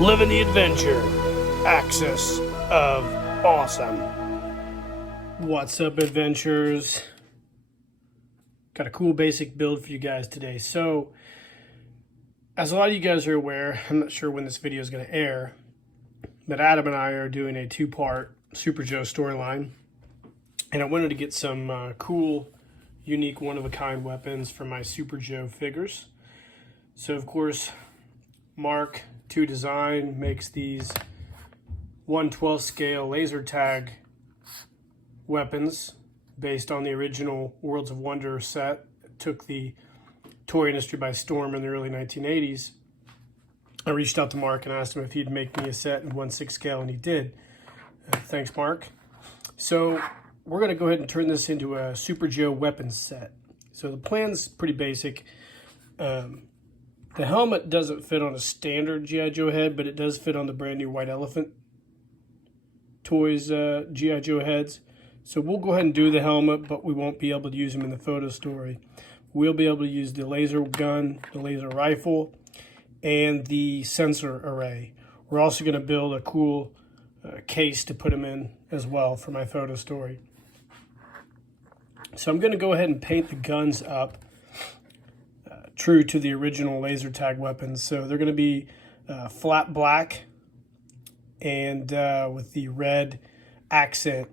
Living the adventure. Axis of awesome. What's up, adventurers? Got a cool basic build for you guys today. So, as a lot of you guys are aware, I'm not sure when this video is going to air, but Adam and I are doing a two-part Super Joe storyline. And I wanted to get some cool, unique, one-of-a-kind weapons for my Super Joe figures. So, of course, Mark II Design makes these 1/12 scale laser tag weapons based on the original Worlds of Wonder set. It took the toy industry by storm in the early 1980s. I reached out to Mark and asked him if he'd make me a set in 1/6 scale, and he did. Thanks, Mark. So we're going to go ahead and turn this into a Super Joe weapons set. So the plan's pretty basic. The helmet doesn't fit on a standard G.I. Joe head, but it does fit on the brand new White Elephant Toys G.I. Joe heads. So we'll go ahead and do the helmet, but we won't be able to use them in the photo story. We'll be able to use the laser gun, the laser rifle, and the sensor array. We're also going to build a cool case to put them in as well for my photo story. So I'm going to go ahead and paint the guns up true to the original laser tag weapons. So they're going to be flat black and with the red accent.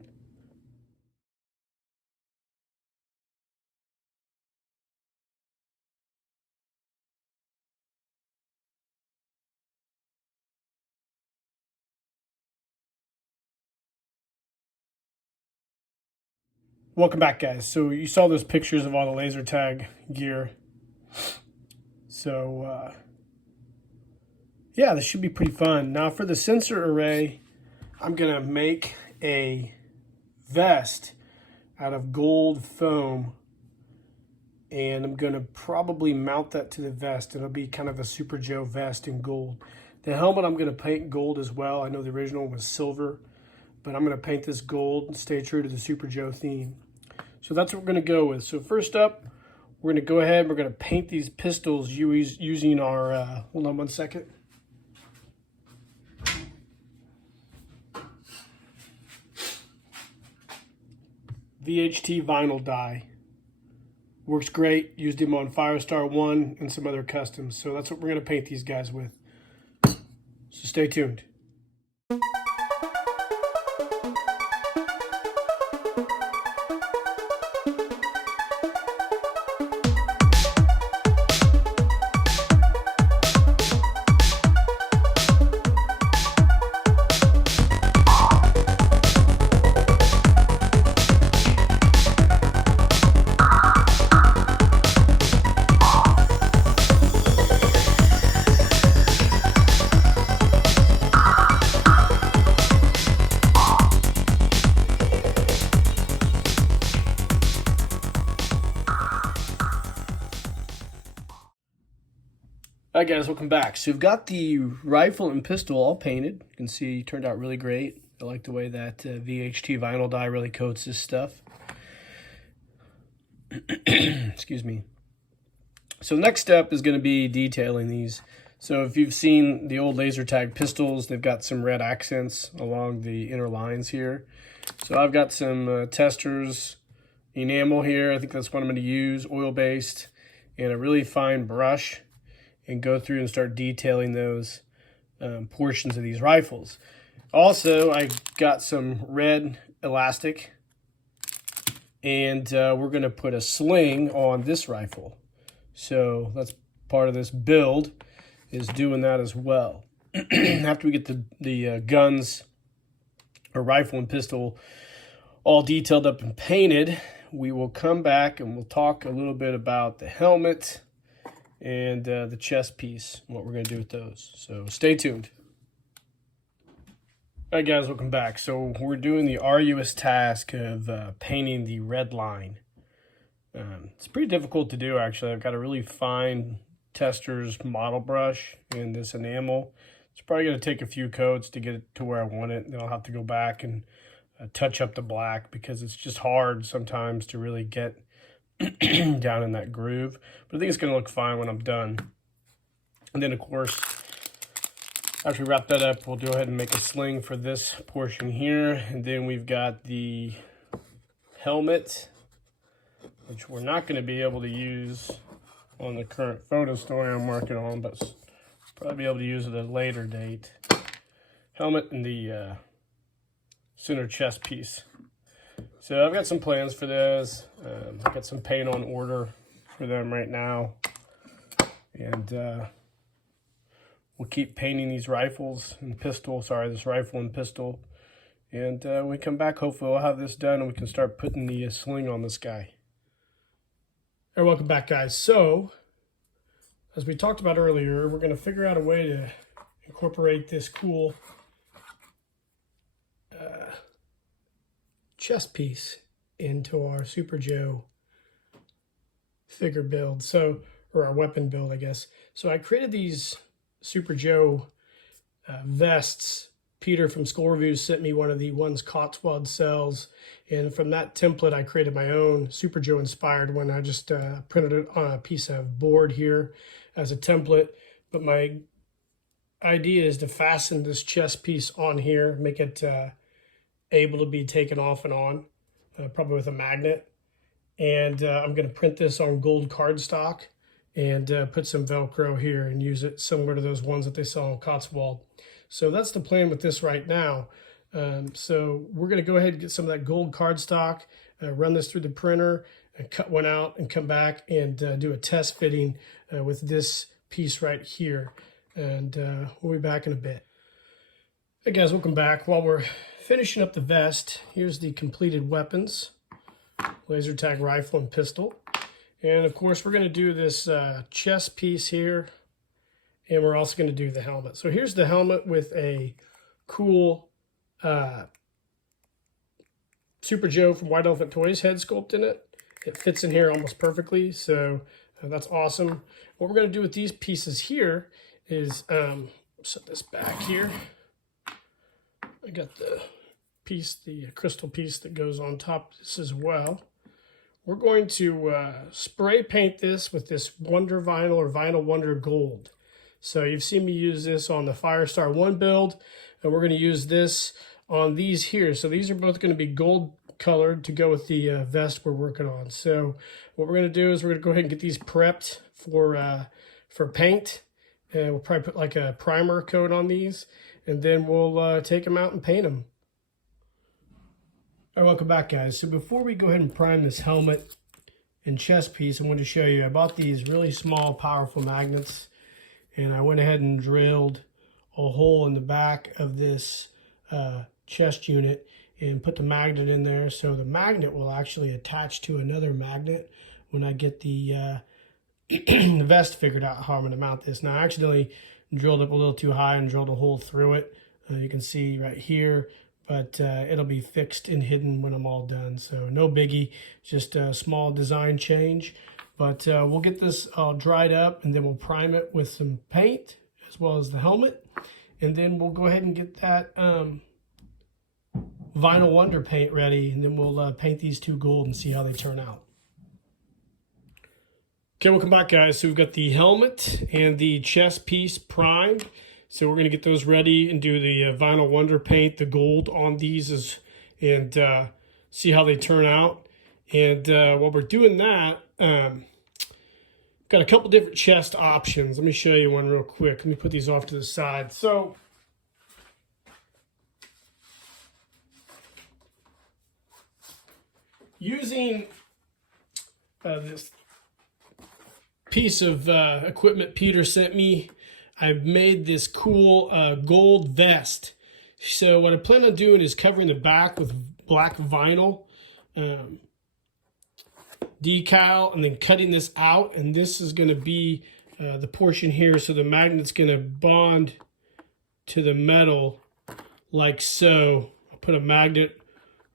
Welcome back, guys. So you saw those pictures of all the laser tag gear. So yeah, this should be pretty fun. Now for the sensor array, I'm gonna make a vest out of gold foam, and I'm gonna probably mount that to the vest. It'll be kind of a Super Joe vest in gold. The helmet I'm gonna paint gold as well. I know the original was silver, but I'm gonna paint this gold and stay true to the Super Joe theme. So that's what we're gonna go with. So first up, we're going to go ahead and we're going to paint these pistols using our, hold on one second. VHT vinyl dye. Works great. Used them on Firestar 1 and some other customs. So that's what we're going to paint these guys with. So stay tuned. Hi guys, welcome back. So we've got the rifle and pistol all painted. You can see it turned out really great. I like the way that VHT vinyl dye really coats this stuff. Excuse me. So the next step is going to be detailing these. So if you've seen the old laser tag pistols, they've got some red accents along the inner lines here. So I've got some testers enamel here. I think that's what I'm going to use, oil-based, and a really fine brush, and go through and start detailing those portions of these rifles. Also, I got some red elastic, and we're going to put a sling on this rifle. So that's part of this build, is doing that as well. After we get the guns, or rifle and pistol, all detailed up and painted, we will come back and we'll talk a little bit about the helmet and the chest piece, and what we're going to do with those. So stay tuned. All right, guys, welcome back. So we're doing the arduous task of painting the red line. It's pretty difficult to do, actually. I've got a really fine tester's model brush and this enamel. It's probably going to take a few coats to get it to where I want it. Then I'll have to go back and touch up the black, because it's just hard sometimes to really get down in that groove. But I think it's going to look fine when I'm done. And then, of course, After we wrap that up, we'll go ahead and make a sling for this portion here. And then we've got the helmet, which we're not going to be able to use on the current photo story I'm working on, but probably be able to use it at a later date. Helmet and the center chest piece. So I've got some plans for this. I've got some paint on order for them right now. And we'll keep painting these rifles and pistol, this rifle and pistol. And when we come back, hopefully we'll have this done and we can start putting the sling on this guy. All right, welcome back, guys. So, as we talked about earlier, we're going to figure out a way to incorporate this cool chest piece into our Super Joe figure build, or our weapon build, I guess. So I created these Super Joe vests. Peter from Skull Reviews sent me one of the ones Cotswold sells, and from that template I created my own Super Joe inspired one. I just printed it on a piece of board here as a template, but my idea is to fasten this chest piece on here, make it able to be taken off and on, probably with a magnet. And I'm going to print this on gold cardstock and put some Velcro here and use it similar to those ones that they sell on Cotswold. So that's the plan with this right now. So we're going to go ahead and get some of that gold cardstock, run this through the printer, and cut one out and come back and do a test fitting with this piece right here. And we'll be back in a bit. Hey guys, welcome back. While we're finishing up the vest, here's the completed weapons: laser tag rifle and pistol. And of course, we're going to do this chest piece here, and we're also going to do the helmet. So here's the helmet with a cool Super Joe from White Elephant Toys head sculpt in it. It fits in here almost perfectly, so that's awesome. What we're going to do with these pieces here is set this back here. I got the piece, the crystal piece that goes on top of this as well. We're going to spray paint this with this Wonder Vinyl or Vinyl Wonder Gold. So you've seen me use this on the Firestar 1 build, and we're going to use this on these here. So these are both going to be gold colored to go with the vest we're working on. So what we're going to do is we're going to go ahead and get these prepped for paint. And we'll probably put like a primer coat on these, and then we'll take them out and paint them. All right, welcome back, guys. So before we go ahead and prime this helmet and chest piece, I wanted to show you, I bought these really small, powerful magnets, and I went ahead and drilled a hole in the back of this chest unit and put the magnet in there. So the magnet will actually attach to another magnet when I get the the vest figured out how I'm going to mount this. Now I accidentally drilled up a little too high and drilled a hole through it. You can see right here, but it'll be fixed and hidden when I'm all done. So no biggie, just a small design change. But we'll get this all dried up, and then we'll prime it with some paint as well as the helmet. And then we'll go ahead and get that Vinyl Wonder paint ready, and then we'll paint these two gold and see how they turn out. Okay, welcome back, guys. So we've got the helmet and the chest piece primed. So we're going to get those ready and do the Vinyl Wonder paint, the gold on these, and see how they turn out. And while we're doing that, got a couple different chest options. Let me show you one real quick. Let me put these off to the side. So using this piece of equipment Peter sent me, I've made this cool gold vest. So what I plan on doing is covering the back with black vinyl decal, and then cutting this out, and this is going to be the portion here, so the magnet's going to bond to the metal like so. I'll put a magnet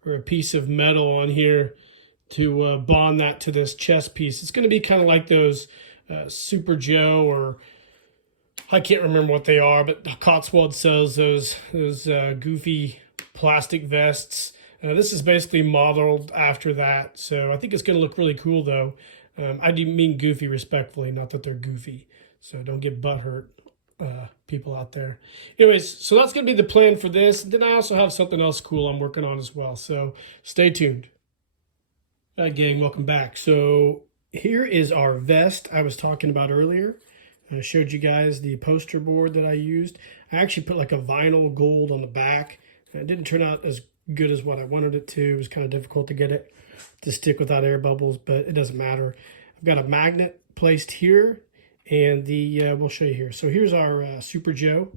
or a piece of metal on here to bond that to this chest piece. It's going to be kind of like those Super Joe, or I can't remember what they are, but Cotswold sells those goofy plastic vests. This is basically modeled after that, so I think it's going to look really cool, though. I do mean goofy respectfully, not that they're goofy, so don't get butthurt. people out there. Anyways, so that's going to be the plan for this. Then I also have something else cool I'm working on as well. So stay tuned. All right, gang, welcome back. So here is our vest I was talking about earlier. I showed you guys the poster board that I used. I actually put like a vinyl gold on the back. It didn't turn out as good as what I wanted it to. It was kind of difficult to get it to stick without air bubbles, but it doesn't matter. I've got a magnet placed here, and we'll show you here. So here's our Super Joe.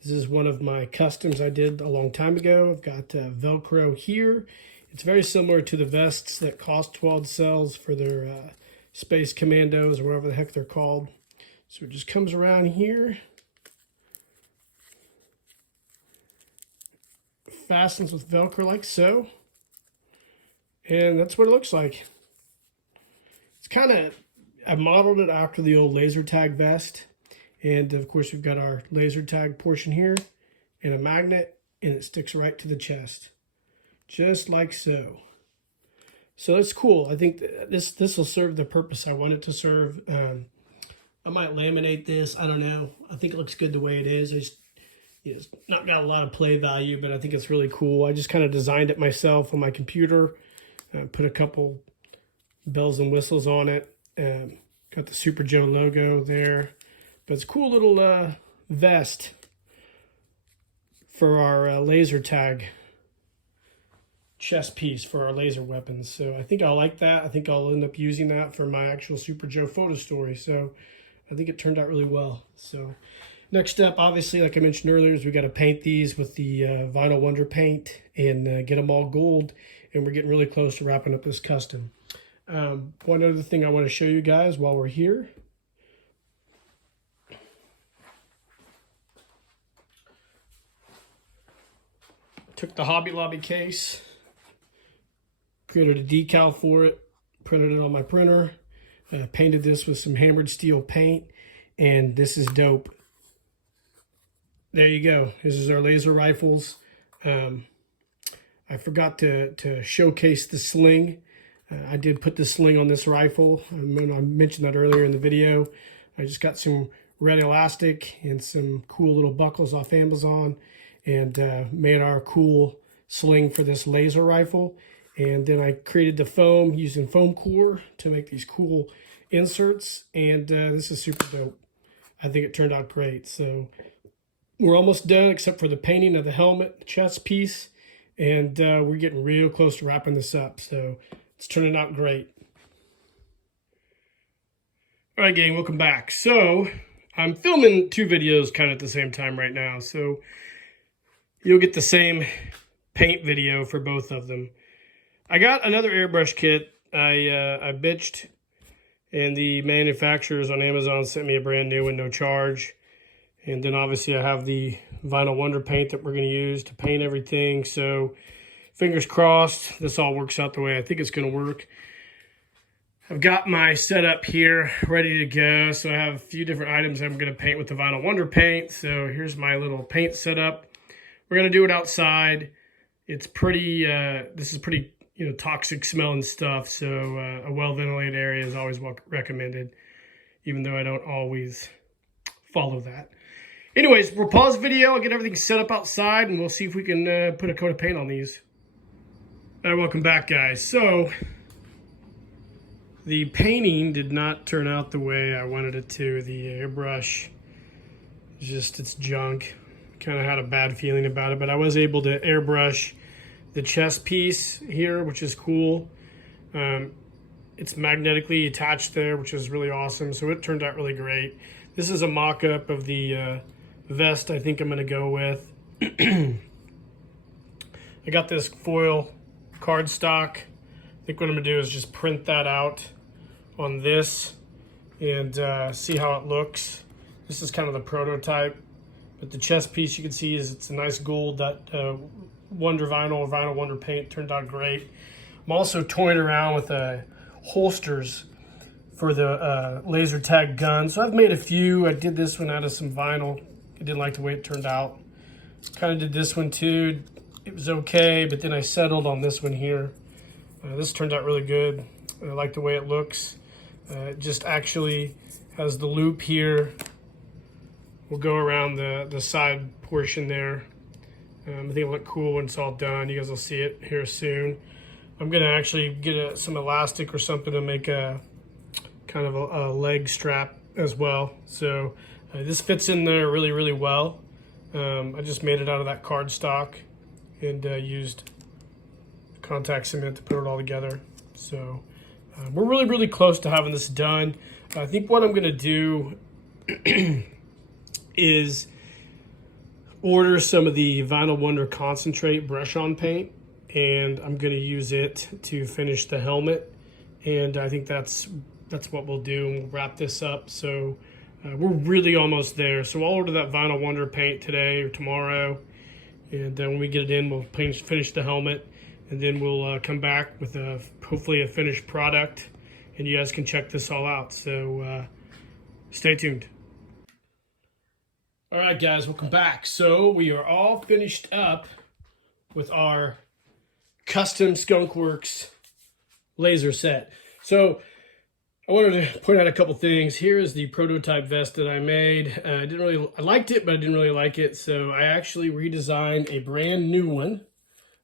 This is one of my customs I did a long time ago. I've got Velcro here. It's very similar to the vests that Cost-Weld sells for their Space Commandos or whatever the heck they're called. So it just comes around here, fastens with Velcro like so, and that's what it looks like. It's kind of, I modeled it after the old laser tag vest, and of course we've got our laser tag portion here, and a magnet, and it sticks right to the chest, just like so. So that's cool. I think this will serve the purpose I want it to serve. I might laminate this. I don't know. I think it looks good the way it is. It's not got a lot of play value, but I think it's really cool. I just kind of designed it myself on my computer. Put a couple bells and whistles on it. Got the Super Joe logo there. But it's a cool little vest for our laser tag chest piece for our laser weapons. So I think I like that. I think I'll end up using that for my actual Super Joe photo story. So I think it turned out really well. So next step, obviously, like I mentioned earlier, is we got to paint these with the Vinyl Wonder paint and get them all gold. And we're getting really close to wrapping up this custom. One other thing I want to show you guys while we're here. Took the Hobby Lobby case, created a decal for it, printed it on my printer. Painted this with some hammered steel paint, and this is dope. There you go. This is our laser rifles. I forgot to showcase the sling. I did put the sling on this rifle. I mentioned that earlier in the video. I just got some red elastic and some cool little buckles off Amazon, and made our cool sling for this laser rifle. And then I created the foam using foam core to make these cool inserts. And this is super dope. I think it turned out great. So we're almost done except for the painting of the helmet, the chest piece. And we're getting real close to wrapping this up. So it's turning out great. All right, gang, welcome back. So I'm filming two videos kind of at the same time right now. So you'll get the same paint video for both of them. I got another airbrush kit. I bitched, and the manufacturers on Amazon sent me a brand new one, no charge. And then obviously I have the Vinyl Wonder paint that we're going to use to paint everything. So fingers crossed this all works out the way I think it's going to work. I've got my setup here ready to go. So I have a few different items I'm going to paint with the Vinyl Wonder paint. So here's my little paint setup. We're going to do it outside. It's pretty, this is pretty, toxic smelling stuff. So a well-ventilated area is always recommended, even though I don't always follow that. Anyways, we'll pause the video. I'll get everything set up outside, and we'll see if we can put a coat of paint on these. All right, welcome back, guys. So the painting did not turn out the way I wanted it to. The airbrush, it's junk. Kind of had a bad feeling about it, but I was able to airbrush the chest piece here, which is cool. It's magnetically attached there, which is really awesome. So it turned out really great. This is a mock-up of the vest I think I'm going to go with. I got this foil cardstock. I think what I'm going to do is just print that out on this and see how it looks. This is kind of the prototype. But the chest piece you can see it's a nice gold. That Wonder Vinyl Wonder paint turned out great. I'm also toying around with holsters for the laser tag gun. So I've made a few. I did this one out of some vinyl. I didn't like the way it turned out. Kind of did this one too. It was okay, but then I settled on this one here. This turned out really good. I like the way it looks. It just actually has the loop here will go around the side portion there. I think it'll look cool when it's all done. You guys will see it here soon. I'm gonna actually get some elastic or something to make a kind of a leg strap as well. So this fits in there really, really well. I just made it out of that cardstock and used contact cement to put it all together. So we're really, really close to having this done. I think what I'm gonna do is order some of the Vinyl Wonder Concentrate brush-on paint, and I'm gonna use it to finish the helmet. And I think that's what we'll do, and we'll wrap this up. So we're really almost there. So I'll order that Vinyl Wonder paint today or tomorrow, and then when we get it in, we'll finish the helmet, and then we'll come back with hopefully a finished product, and you guys can check this all out. So stay tuned. All right, guys, welcome back. So we are all finished up with our custom Skunkworks laser set. So I wanted to point out a couple things. Here is the prototype vest that I made. I liked it, but I didn't really like it. So I actually redesigned a brand new one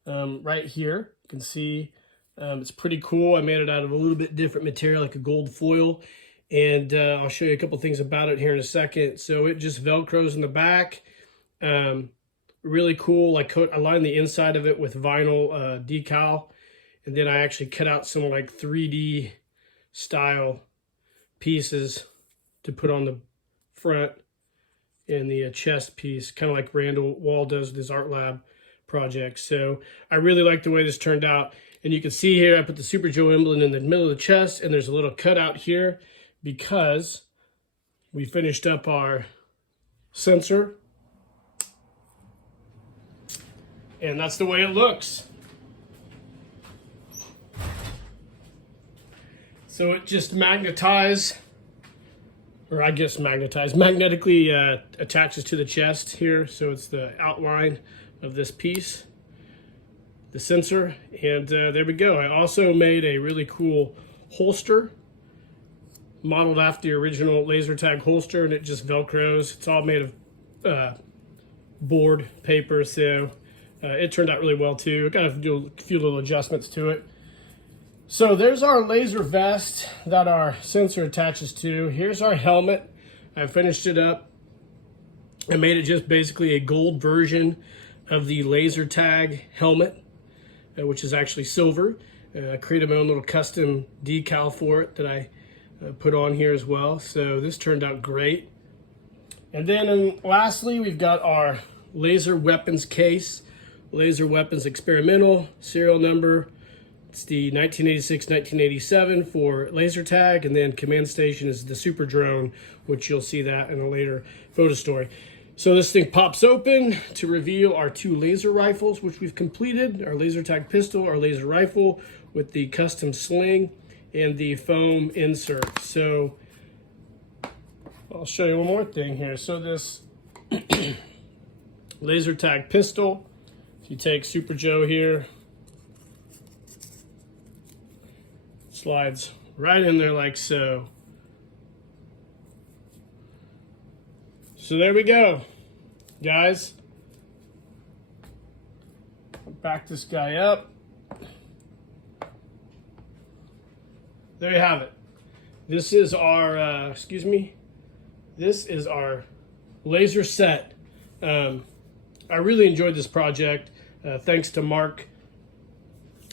right here. You can see it's pretty cool. I made it out of a little bit different material, like a gold foil. And I'll show you a couple things about it here in a second. So it just Velcros in the back. Really cool. I lined the inside of it with vinyl decal. And then I actually cut out some like 3D style pieces to put on the front and the chest piece, kind of like Randall Wall does with his Art Lab project. So I really like the way this turned out. And you can see here, I put the Super Joe emblem in the middle of the chest, and there's a little cutout here because we finished up our sensor. And that's the way it looks. So it just magnetically attaches to the chest here. So it's the outline of this piece, the sensor, and there we go. I also made a really cool holster, modeled after the original laser tag holster, and it just Velcros. It's all made of board paper, so it turned out really well too. I got to do a few little adjustments to it. So there's our laser vest that our sensor attaches to. Here's our helmet. I finished it up. I made it just basically a gold version of the laser tag helmet, which is actually silver. I created my own little custom decal for it that I put on here as well. So this turned out great. And then lastly, we've got our laser weapons case, laser weapons experimental, serial number. It's the 1986-1987 for laser tag, and then command station is the super drone, which you'll see that in a later photo story. So this thing pops open to reveal our two laser rifles, which we've completed, our laser tag pistol, our laser rifle with the custom sling and the foam insert. So I'll show you one more thing here. So this laser tag pistol, if you take Super Joe here, slides right in there like so. So there we go, guys. I'll back this guy up. There you have it. This is our, this is our laser set. I really enjoyed this project. Thanks to Mark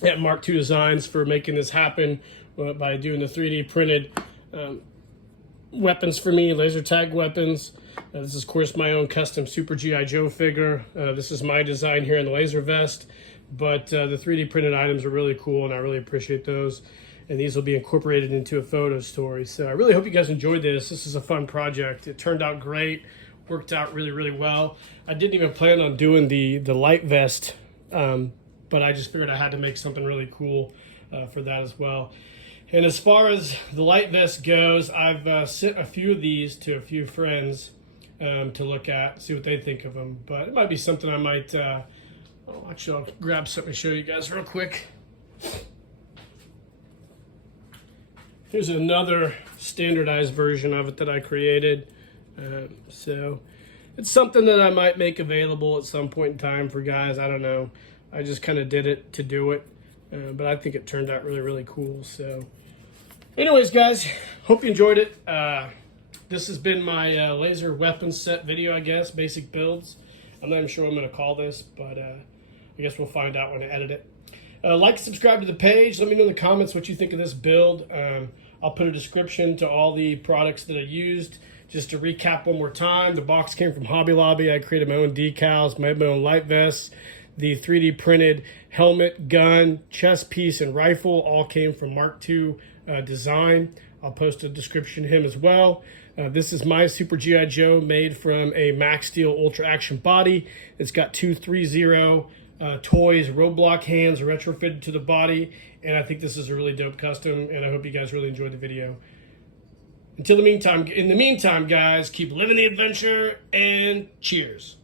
at Mark II Designs for making this happen by doing the 3D printed weapons for me, laser tag weapons. This is, of course, my own custom Super G.I. Joe figure. This is my design here in the laser vest, but the 3D printed items are really cool, and I really appreciate those. And these will be incorporated into a photo story. So I really hope you guys enjoyed this. This is a fun project. It turned out great, worked out really, really well. I didn't even plan on doing the light vest, but I just figured I had to make something really cool for that as well. And as far as the light vest goes, I've sent a few of these to a few friends to look at, see what they think of them. But it might be something I might, actually I'll grab something to show you guys real quick. Here's another standardized version of it that I created. So it's something that I might make available at some point in time for guys. I don't know. I just kind of did it to do it, but I think it turned out really, really cool. So anyways, guys, hope you enjoyed it. This has been my laser weapon set video, I guess, basic builds. I'm not even sure what I'm going to call this, but I guess we'll find out when I edit it. Like and subscribe to the page. Let me know in the comments what you think of this build. I'll put a description to all the products that I used. Just to recap one more time, the box came from Hobby Lobby. I created my own decals, made my own light vests. The 3D printed helmet, gun, chest piece, and rifle all came from Mark II Design. I'll post a description to him as well. This is my Super G.I. Joe made from a Max Steel Ultra Action body. It's got two 3-0 toys, roadblock hands retrofitted to the body, and I think this is a really dope custom, and I hope you guys really enjoyed the video. In the meantime, guys, keep living the adventure, and cheers.